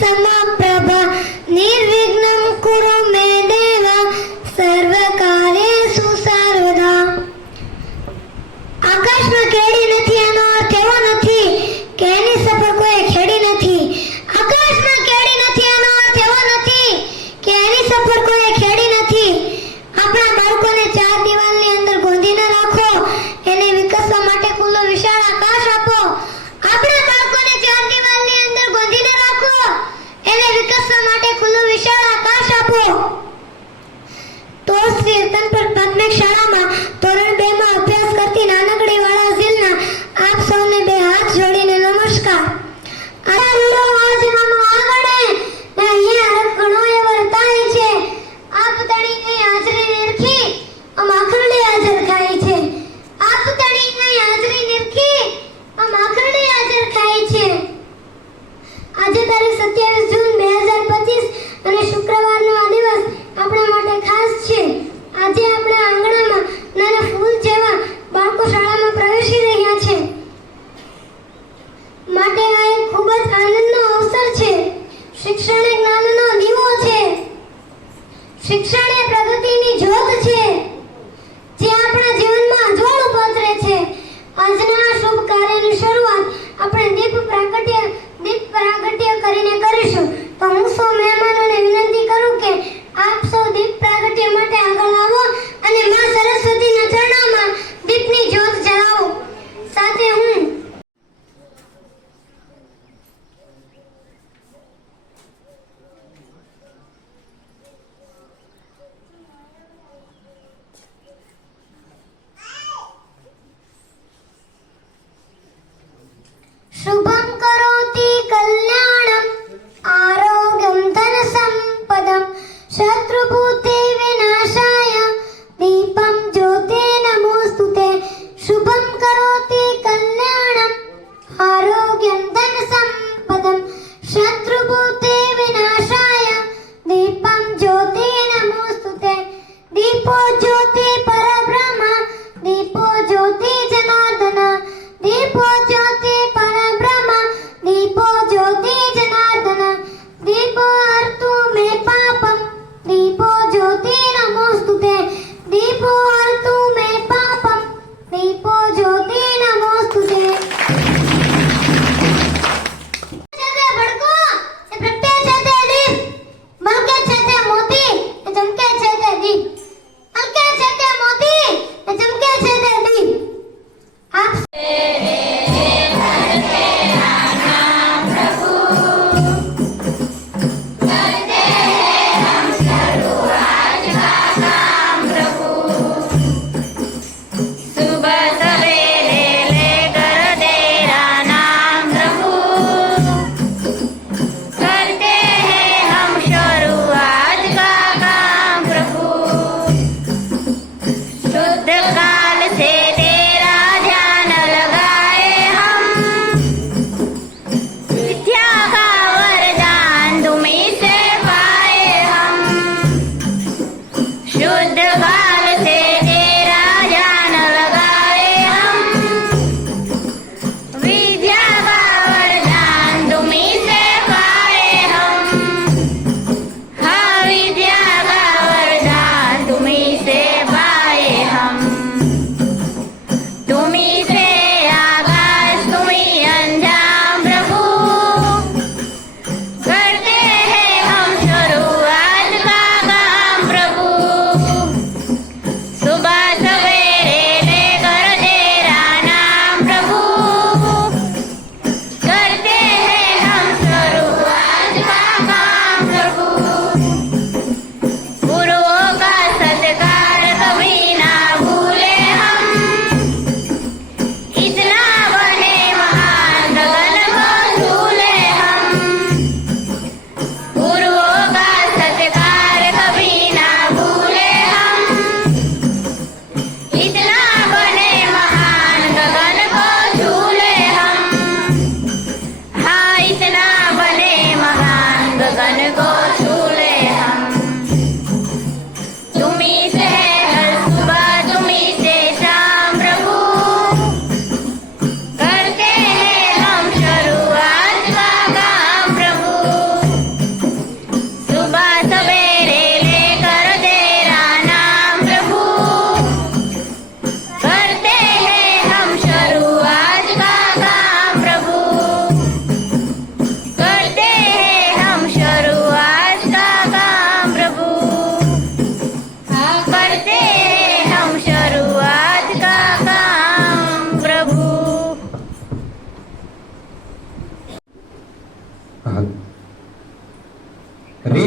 समप्रभ निर्विघ्नं कुरु मे देव सर्वकार्येषु सर्वदा। આકાશમાં કેડી નથી એનો અર્થ એવો નથી કે એની સફર કોઈ ખેડી નથી। આકાશમાં કેડી નથી એનો અર્થ એવો નથી કે એની સફર કોઈ ખેડી નથી। આપણા બાળકોને ચાર દિવાલની અંદર ગોંધીને રાખો, એને વિકસવા માટે ખુલ્લો વિશાળ આકાશ આપો। આપણા બાળકોને ચાર દિવાલની અંદર ગોંધીને રાખો, એને વિકસવા માટે ખુલ્લો વિશાળ આકાશ આપો। તો શ્રી રતનપર પ્રાથમિક શાળામાં ધોરણ 2 માં અભ્યાસ કરતી નાનકડી વાળા ઝીલના આપ સૌને બે હાથ જોડીને નમસ્કાર। આજનાનો આંગણે ને અહીંયા ઘણો એ વર્તાય છે। આપ તણી કઈ હાજરી નિરખી અમાખરડી હાજર ખાય છે। આપ તણી કઈ હાજરી નિરખી અમાખરડી હાજર ખાય છે। આજે તારીખ 27 જૂન 2025 અને શુક્રવારનો આ દિવસ આપણા માટે ખાસ છે। આજે આપણા આંગણામાં નાના ફૂલ જેવા બાળકો શાળામાં પ્રવેશી રહ્યા છે, માટે આ એક ખૂબ જ આનંદનો અવસર છે। શિક્ષણ એ જ્ઞાનનો દીવો છે। શિક્ષણ એ પ્રગતિની જ્યોત છે, જે આપણા જીવનમાં અજવાળું પાથરે છે। આજના આ શુભ કાર્યની શરૂઆત આપણે દીપ પ્રાગટ્ય કરીને કરીશું।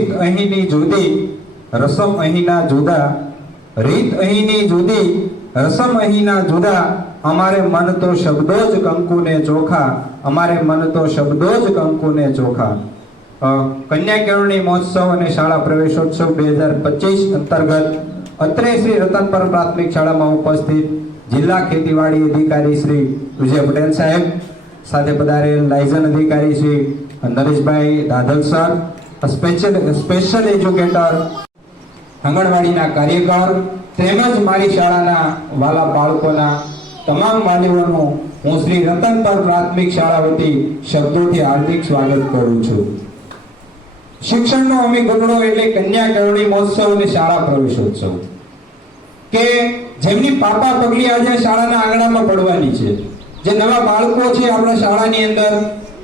રીત અહીંની જુદી, રસમ અહીંના જુદા. રીત અહીંની જુદી, રસમ અહીંના જુદા. અમારે મન તો શબ્દો જ કંકુને ચોખા, અમારે મન તો શબ્દો જ કંકુને ચોખા. કન્યા કેળવણી મહોત્સવ અને શાળા પ્રવેશોત્સવ 2025 અંતર્ગત અત્રે શ્રી રતનપર પ્રાથમિક શાળામાં ઉપસ્થિત જિલ્લા ખેતીવાડી અધિકારી શ્રી વિજય પટેલ સાહેબ, સાથે પધારેલ લાયઝન અધિકારી Shri Nareshbhai Dadal sir, special educator, આંગણવાડીના કાર્યકર તેમજ મારી શાળાના વાલા બાળકોના તમામ વાલીઓનું હું શ્રી રતનપર પ્રાથમિક શાળા વતી શબ્દોથી હાર્દિક સ્વાગત કરું છું. શિક્ષણનો અમી ગગડો એટલે કન્યા કેળવણી મહોત્સવ અને શાળા પ્રવેશોત્સવ, કે જેમની પાપા પગલી આજે શાળાના આંગણામાં પડવાની છે. જે નવા બાળકો છે આપણા શાળાની અંદર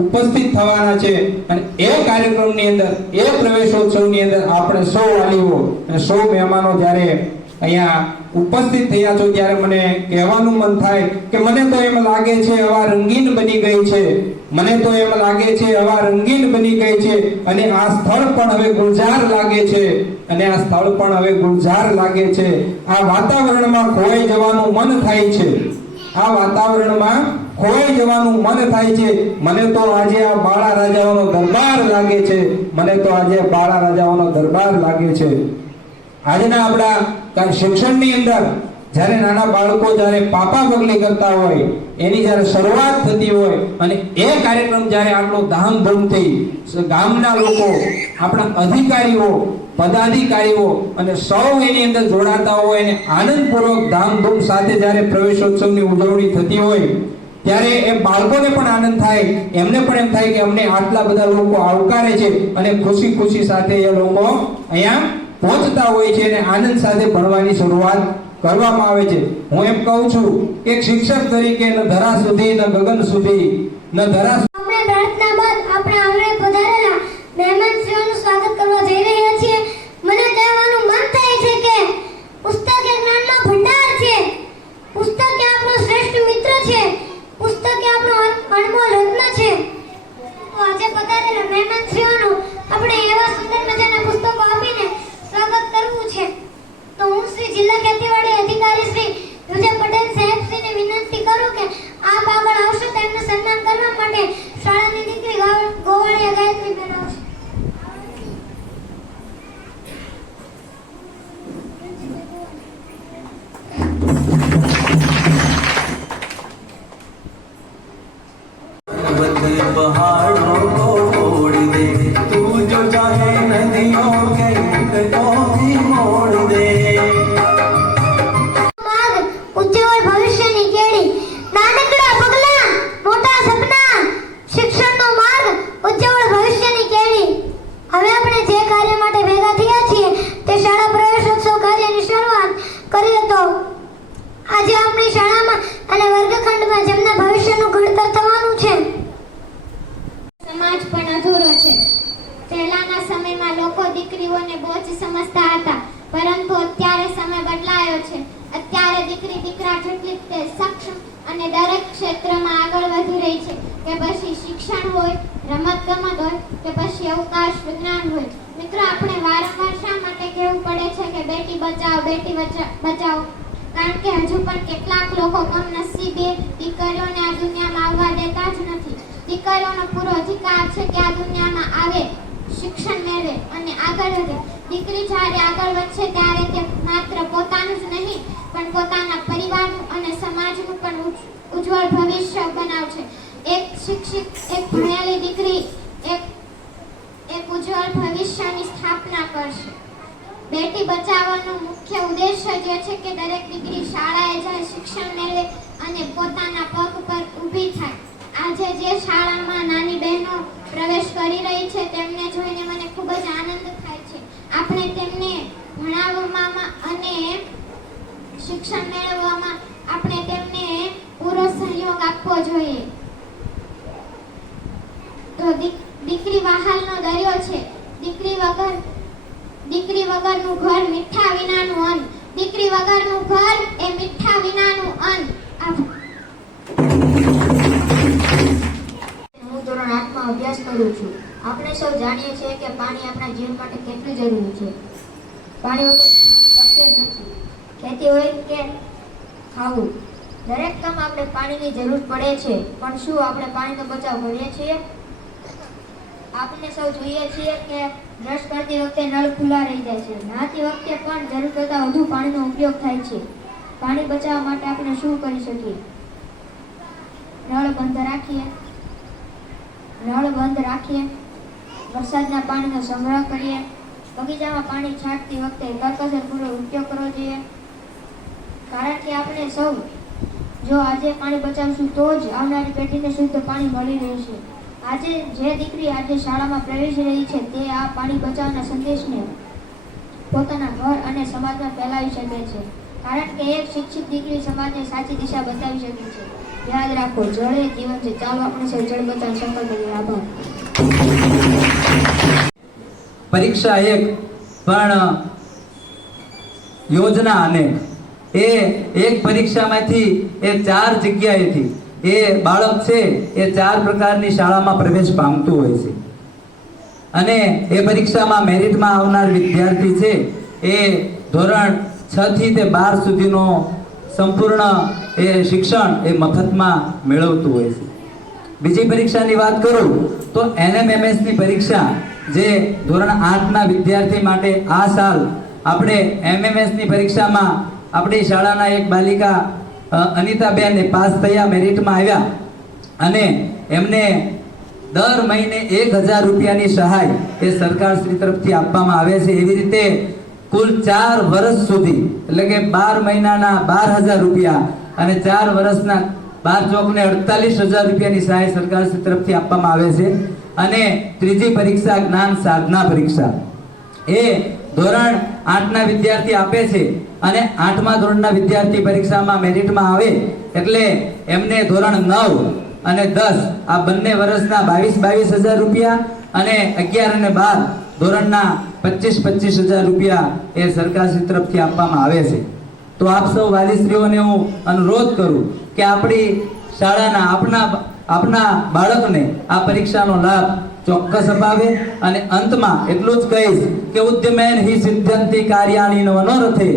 ઉપસ્થિત થવાના છે, અને એ કાર્યક્રમની અંદર, એ પ્રવેશોત્સવની અંદર આપણે સૌ વાલીઓ અને સૌ મહેમાનો જ્યારે અહીંયા ઉપસ્થિત થયા છો, ત્યારે મને કહેવાનું મન થાય કે મને તો એમ લાગે છે હવા રંગીન બની ગઈ છે, મને તો એમ લાગે છે હવા રંગીન બની ગઈ છે, અને આ સ્થળ પણ હવે ગુલઝાર લાગે છે, અને આ સ્થળ પણ હવે ગુલઝાર લાગે છે. આ વાતાવરણમાં ખોવાઈ જવાનું મન થાય છે, આ વાતાવરણમાં ખોવાઈ જવાનું મન થાય છે. મને તો આજે આ બાળા રાજાઓનો દરબાર લાગે છે, મને તો આજે બાળા રાજાઓનો દરબાર લાગે છે. આજના આપણા શિક્ષણની અંદર જ્યારે નાના બાળકો જ્યારે પાપા પગલી કરતા હોય, એની જ્યારે શરૂઆત થતી હોય, અને એ કાર્યક્રમ જ્યારે આટલો ધામધૂમથી ગામના લોકો, આપણા અધિકારીઓ, પદાધિકારીઓ અને સૌ એની અંદર જોડાતા હોય, અને આનંદપૂર્વક ધામધૂમ સાથે જ્યારે પ્રવેશોત્સવની ઉજવણી થતી હોય, ત્યારે એ બાળકોને પણ આનંદ થાય, એમને પણ એમ થાય કે અમને આટલા બધા લોકો આવકારે છે, અને ખુશી ખુશી સાથે એ લોકો અહીંયા પહોંચતા હોય છે, અને આનંદ સાથે ભણવાની શરૂઆત કરવામાં આવે છે. હું એમ કહું છું કે શિક્ષક તરીકે ન ધરા સુધી ન ગગન સુધી ન ધરા. આપણે પ્રાર્થના બાદ આપણે આંગણે પધારેલા મહેમાનશ્રીઓનું સ્વાગત કરવા જઈ રહ્યા છીએ. મને કહેવાનું મન થાય છે કે પુસ્તક એ જ્ઞાનનો ભંડાર છે, પુસ્તક એ આપણો શ્રેષ્ઠ મિત્ર છે, પુસ્તક એ આપણો અનમોલ રત્ન છે. તો આજે પધારેલા મહેમાનશ્રીઓનું આપણે એવા સુંદર મજાના પુસ્તકો આપીને સ્વાગત કરવું છે. તો હું શ્રી જિલ્લા ખેતીવાડી અધિકારી શ્રી વિજય પટેલ સાહેબ શ્રીને વિનંતી કરું કે આપ આગળ આવશો તો એમનું સન્માન કરવા માટે શાળાની દીકરી ગોવાળિયા ગાયત્રી બેન આવશે. पहाड़ों को मोड़ दे, तू जो चाहे नदियों के को भी मोड़ दे. मार्ग उज्जवल भविष्यની કેડી, નાનકડા પગલા મોટા સપના, શિક્ષણનો માર્ગ ઉજ્જવળ ભવિષ્યની કેડી. હવે આપણે જે કાર્ય માટે ભેગા થયા છીએ તે શાળા પ્રવેશોત્સવ કાર્યની શરૂઆત કરીએ. તો આજે આપણી શાળામાં અને વર્ગખંડમાં જેમના ભવિષ્યનું ઘડતર થવાનું છે, સમાજ પણ અધૂરો છે. પહેલાના સમયમાં લોકો દીકરીઓને બોજ સમજતા હતા, પરંતુ અત્યારે સમય બદલાયો છે. અત્યારે દીકરી દીકરા જેટલી તે સક્ષમ અને દરેક ક્ષેત્રમાં આગળ વધી રહી છે, કે પછી શિક્ષણ હોય, રમતગમત હોય, કે પછી અવકાશ વિજ્ઞાન હોય. મિત્રો, આપણે વારંવાર શા માટે કહેવું પડે છે કે બેટી બચાવો, બેટી બચાવો? કારણ કે હજુ પણ કેટલાક લોકો કમનસીબે દીકરીઓને આ દુનિયામાં આવવા દેતા જ નથી. દીકરીઓનો પૂરો અધિકાર છે કે આ દુનિયામાં આવે, શિક્ષણ મેળવે અને આગળ વધે. દીકરી જ્યારે આગળ વધશે ત્યારે તે માત્ર પોતાનું જ નહીં પણ પોતાના પરિવારનું અને સમાજનું પણ ઉજ્જવળ ભવિષ્ય બનાવશે. એક શિક્ષિત, એક ભણેલી દીકરી એક ઉજ્જવળ ભવિષ્યની સ્થાપના કરશે. બેટી બચાવવાનો મુખ્ય ઉદ્દેશ્ય જે છે કે દરેક દીકરી શાળાએ જાય, શિક્ષણ મેળવે અને પોતાના પગ પર ઊભી થાય. આજે જે શાળામાં નાની બહેનો પ્રવેશ કરી રહી છે તેમને જોઈને મને ખૂબ જ આનંદ થાય છે. આપણે તેમને ભણાવવામાં અને શિક્ષણ મેળવવામાં આપણે તેમને પૂરો સહયોગ આપવો જોઈએ. તો દીકરી વહાલનો દરિયો છે, દીકરી વગરનું ઘર મીઠા વિનાનું અન્ન, દીકરી વગરનું ઘર એ મીઠા વિનાનું અન્ન. હું ધોરણ 8માં અભ્યાસ કરું છું. આપણે સૌ જાણીએ છીએ કે પાણી આપણા જીવન માટે કેટલું જરૂરી છે. પાણી વગર જીવન શક્ય જ નથી. ખેતી હોય કે ખાવું, દરેક કામ આપણે પાણીની જરૂર પડે છે. પણ શું આપણે પાણીનો બચાવ કરીએ છીએ? આપણે સૌ જોઈએ છીએ કે બ્રશ કરતી વખતે નળ ખુલ્લા રહી જાય છે. નહાતી વખતે પણ જરૂર કરતાં વધુ પાણીનો ઉપયોગ થાય છે. પાણી બચાવવા માટે આપણે શું કરી શકીએ? નળ બંધ રાખીએ, વરસાદના પાણીનો સંગ્રહ કરીએ, બગીચામાં પાણી છાંટતી વખતે કરકસરપૂર્વક ઉપયોગ કરવો જોઈએ. કારણ કે આપણે સૌ જો આજે પાણી બચાવશું તો જ આવનારી પેઢીને શુદ્ધ પાણી મળી રહેશે. આજે જે દીકરી આજે શાળામાં પ્રવેશી રહી છે તે આ પાણી બચાવના સંદેશને પોતાના ઘર અને સમાજમાં ફેલાવી શકે છે. કારણ કે એક શિક્ષિત દીકરી સમાજને સાચી દિશા બતાવી શકે છે. યાદ રાખો, જળ એ જીવન છે. ચાલો આપણે સૌ જળ બચાવ સંકલ્પ કરીએ. આભાર. પરીક્ષા એક પણ યોજના અનેક. એ એક પરીક્ષામાંથી એ 4 જગ્યાએથી એ બાળક છે એ 4 પ્રકારની શાળામાં પ્રવેશ પામતું હોય છે. અને એ પરીક્ષામાં મેરિટમાં આવનાર વિદ્યાર્થી છે એ ધોરણ 6 થી તે 12 સુધીનો સંપૂર્ણ એ શિક્ષણ એ મફતમાં મેળવતું હોય છે. બીજી પરીક્ષાની વાત કરું તો NMMS ની પરીક્ષા જે ધોરણ 8 ના વિદ્યાર્થી માટે આ સાલ આપણે MMS ની પરીક્ષામાં આપણી શાળાના એક બાલિકા અનિતાબેન એ પાસ થયા, મેરિટમાં આવ્યા અને એમને દર મહિને 1000 રૂપિયાની સહાય એ સરકાર શ્રી તરફથી આપવામાં આવે છે. એવી રીતે કુલ 4 વર્ષ સુધી એટલે કે 12 મહિનાના 12000 રૂપિયા અને 4 વર્ષના 12 ચોકને 48000 રૂપિયાની સહાય સરકાર શ્રી તરફથી આપવામાં આવે છે. અને ત્રીજી પરીક્ષા જ્ઞાન સાધના પરીક્ષા એ ધોરણ 8 ના વિદ્યાર્થી આપે છે અને 8મા ધોરણના વિદ્યાર્થી પરીક્ષામાં મેરિટમાં આવે એટલે એમને ધોરણ 9 અને 10 આ બંને વર્ષના 22000 રૂપિયા અને 11 અને 12 ધોરણના 25000 રૂપિયા એ સરકારશ્રી તરફથી આપવામાં આવે છે. તો આપ સૌ વાલીશ્રીઓને હું અનુરોધ કરું કે આપણી શાળાના આપના બાળકને આ પરીક્ષાનો લાભ ચોક્કસ અપાવે. અને અંતમાં એટલું જ કહીશ કે ઉદ્યમેન હિ સિદ્ધ્યંતિ કાર્યાણીન મનોરથે,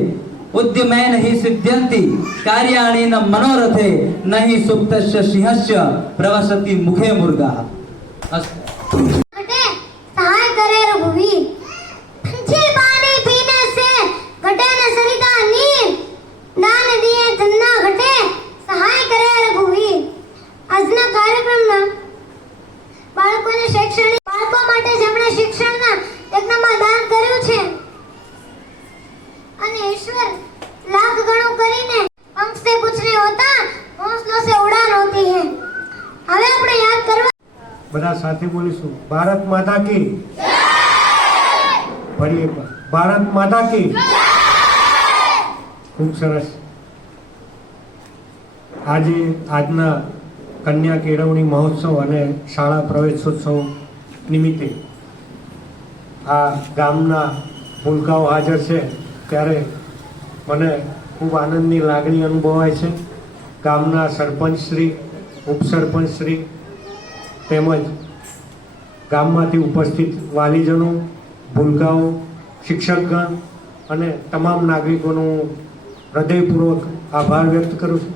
ઉદ્યમેન હિ સિદ્ધ્યંતિ કાર્યાણીન મનોરથે નહીં સુપ્તસ્ય સિંહસ્ય પ્રવસતિ મુખે મુર્ગા. घटे सहाय करे रघुवीर, पंछी पानी पीने से घटे न सरिता नीर, दान दिए धन्ना घटे सहाय करे रघुवीर. આજના કાર્યક્રમના બાળકોને બાળકો માટે જેમણે શિક્ષણના યજ્ઞમાં દાન કર્યું છે અને ઈશ્વર લાખ ગણું કરીને પંખ से कुछ नहीं होता, हौसलों से उड़ान होती है. હવે આપણે યાદ કરવા બધા સાથે બોલીશું, ભારત માતા કી જય. ફરી એકવાર, ભારત માતા કી જય. ખૂબ સરસ. આજના કન્યા કેળવણી મહોત્સવ અને શાળા પ્રવેશોત્સવ નિમિત્તે આ ગામના ભૂલકાઓ હાજર છે ત્યારે મને ખૂબ આનંદની લાગણી અનુભવાય છે. ગામના સરપંચશ્રી, ઉપસરપંચશ્રી તેમજ ગામમાંથી ઉપસ્થિત વાલીજનો, ભૂલકાઓ, શિક્ષકગણ અને તમામ નાગરિકોનો હૃદયપૂર્વક આભાર વ્યક્ત કરું છું.